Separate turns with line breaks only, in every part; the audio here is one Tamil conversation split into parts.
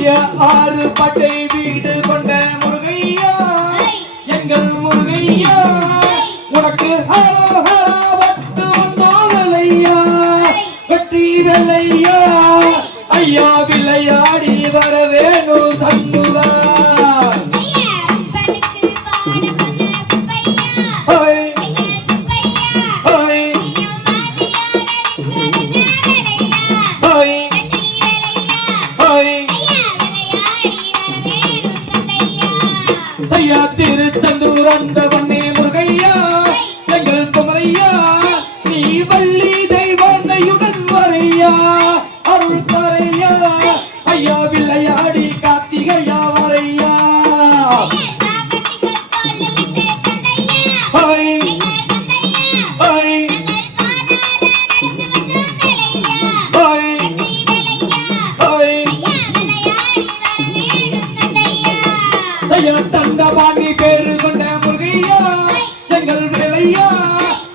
செய்ய ஆறு பட்டை வீடு கொண்ட முருகையா? எங்கள் முருகையா? உனக்கு ஹரோ ஹரோ வட்டு வந்தோலையா வெற்றி வெள்ளையா? ஐயா விளையாடி வர வேணும் முருகையா திருச்செந்தூர் அந்த வண்ணே முருகையா எங்கள் குமரையா நீ வள்ளி தெய்வனையுடன் வரையா. தங்கபாணி பேரு கொண்ட முருகையா எங்கள் வேலையா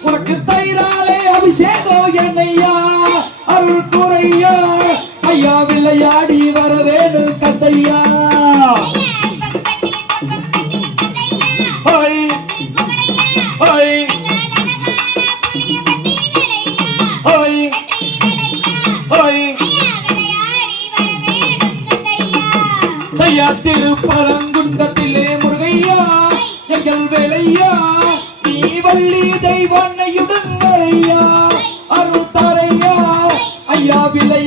உனக்கு தைராலே அபிஷேகம் என்னையா? அருள் கூறையா ஐயா விளையாடி வர வேணு கத்தையா ஹோய். வேலையா? நீ வள்ளி தெய்வனையுடன் வரையா அருள் தாரையா? ஐயா விலை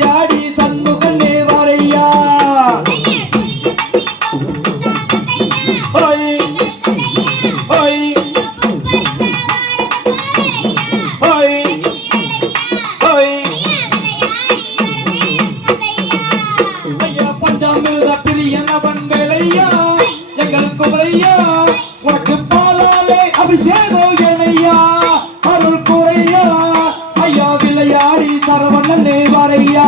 ஐயா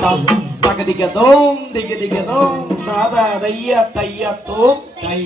தம் தகதிகதோம் திகதிகதோம் தாதா தையா தையா தோம் தை